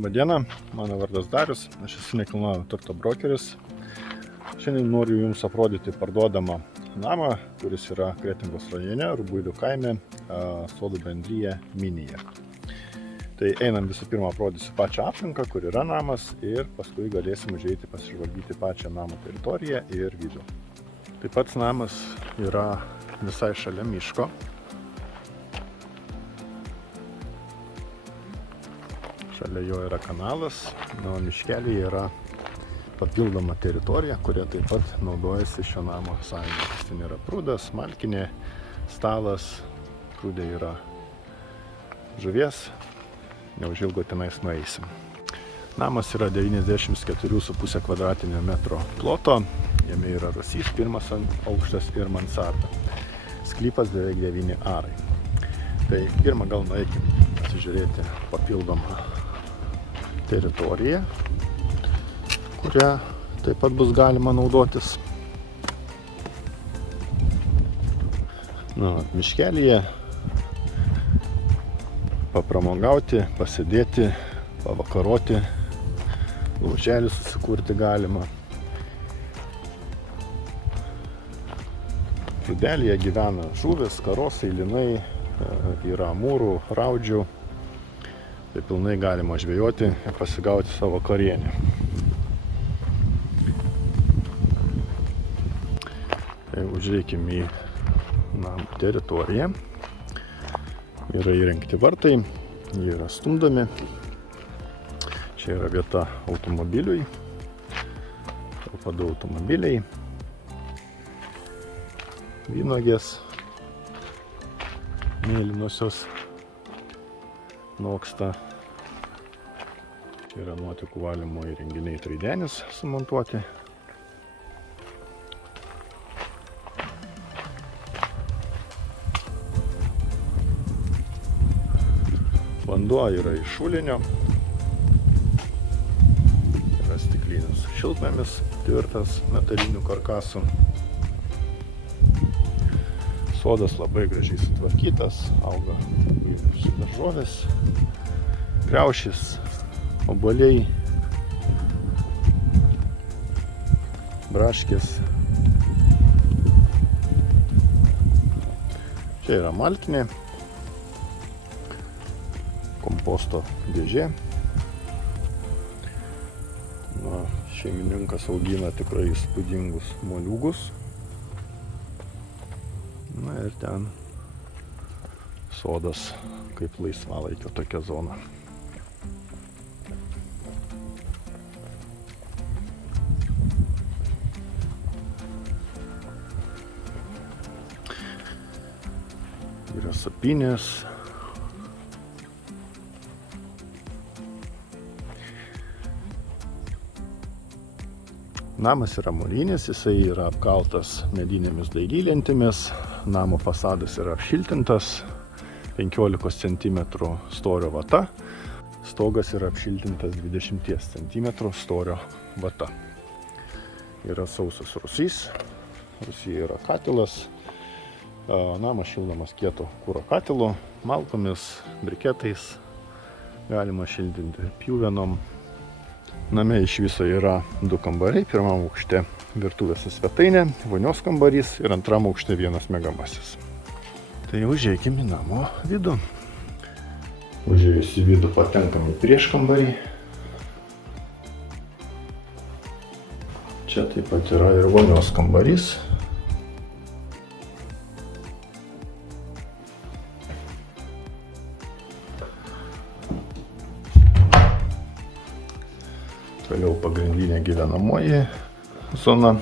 Labą dieną, mano vardas Darius, aš esu nekilnojamo turto brokeris. Šiandien noriu Jums aprodyti parduodamą namą, kuris yra Kretingos rajone, Rubuilių kaime, Sodų bendrija Minija. Tai einam visų pirma aprodysiu pačią aplinką, kur yra namas, ir paskui galėsim užeiti pasižvalgyti pačią namo teritoriją ir vidų. Taip pat namas yra visai šalia miško. Šalia jo yra kanalas, o miškelyje yra papildoma teritorija, kuria taip pat naudojasi šio namo savininkas. Ten yra prūdas, malkinė, stalas, prūdė yra žuvies, neužilgo tenais nueisim. Namas yra 94,5 kvadratinio metro ploto, jame yra rūsys, pirmas aukštas ir mansarda. Sklypas beveik 9 arai. Tai pirmą gal nueikim pasižiūrėti papildomą teritoriją, kurią taip pat bus galima naudotis. Miškelyje papramogauti, pasėdėti, pavakaroti, lauželį susikurti galima. Prūdelėje gyvena žuvis, karosai, linai, yra amūrų, raudžių. Tai pilnai galima žvejoti ir pasigauti savo karienę. Tai užeikim į namų teritoriją. Yra įrengti vartai, jie yra stumdomi. Čia yra vieta automobiliui, talpa 2 automobiliai, vynuogės, mėlynosios noksta. Čia yra nuotekų valymo įrenginiai traidenis sumontuoti. Vanduo yra iš šulinio. Yra stiklinis šiltnamis, tvirtas, metalinių karkasų. Sodas labai gražiai sutvarkytas, auga įvairios daržovės, kriaušės, obuoliai, braškės. Čia yra malkinė, komposto dėžė. Šeimininkas augina tikrai įspūdingus moliūgus. Ir ten sodas kaip laisvalaikio tokia zona. Yra sapynės. Namas yra mūrinis, jisai yra apkaltas medinėmis dailylentėmis. Namo fasadas yra apšiltintas, 15 cm storio vata. Stogas yra apšiltintas 20 cm storio vata. Yra sausas rūsys. Rūsyje yra katilas. Namas šildomas kieto kuro katilu, malkomis, briketais. Galima šildinti pjuvenom. Name iš viso yra 2 kambariai. Pirmam aukšte virtuvės su svetainė, vonios kambarys ir antram aukšte vienas miegamasis. Tai užeikim į namo vidų. Užėjus į vidų patenkam į prieškambarį. Čia taip pat yra ir vonios kambarys. Toliau pagrindinė gyvenamoji zona,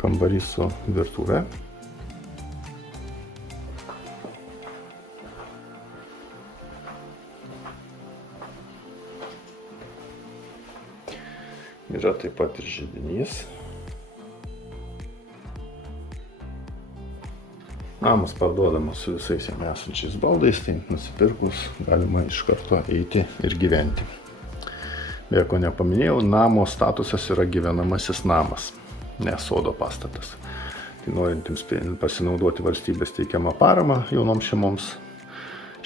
kambarys su virtuve. Yra taip pat ir židinys. Namas parduodamas su visais jame esančiais baldais, tai nusipirkus galima iš karto eiti ir gyventi. Beje, ko nepaminėjau, namo statusas yra gyvenamasis namas, ne sodo pastatas. Tai norintiems pasinaudoti valstybės teikiamą paramą jaunoms šeimoms,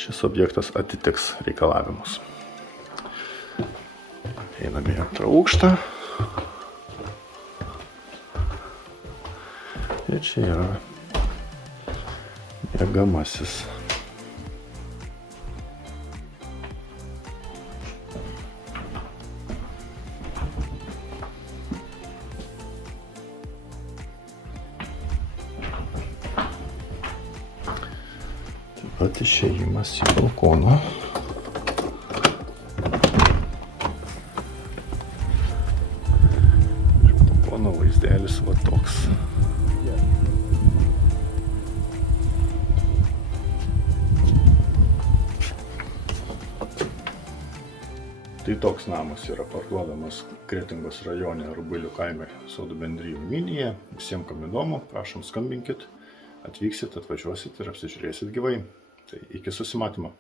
šis objektas atitiks reikalavimus. Einame į antrą aukštą. Ir čia yra miegamasis. Taip pat išėjimas į balkoną. Iš balkono vaizdelis va toks. Tai toks namas yra parduodamas Kretingos rajone Rubuilių kaime Sodų bendrijų minija. Visiems, kam įdomu, prašom skambinkit, atvyksit, atvažiuosit ir apsižiūrėsit gyvai. Tai iki susimatymo.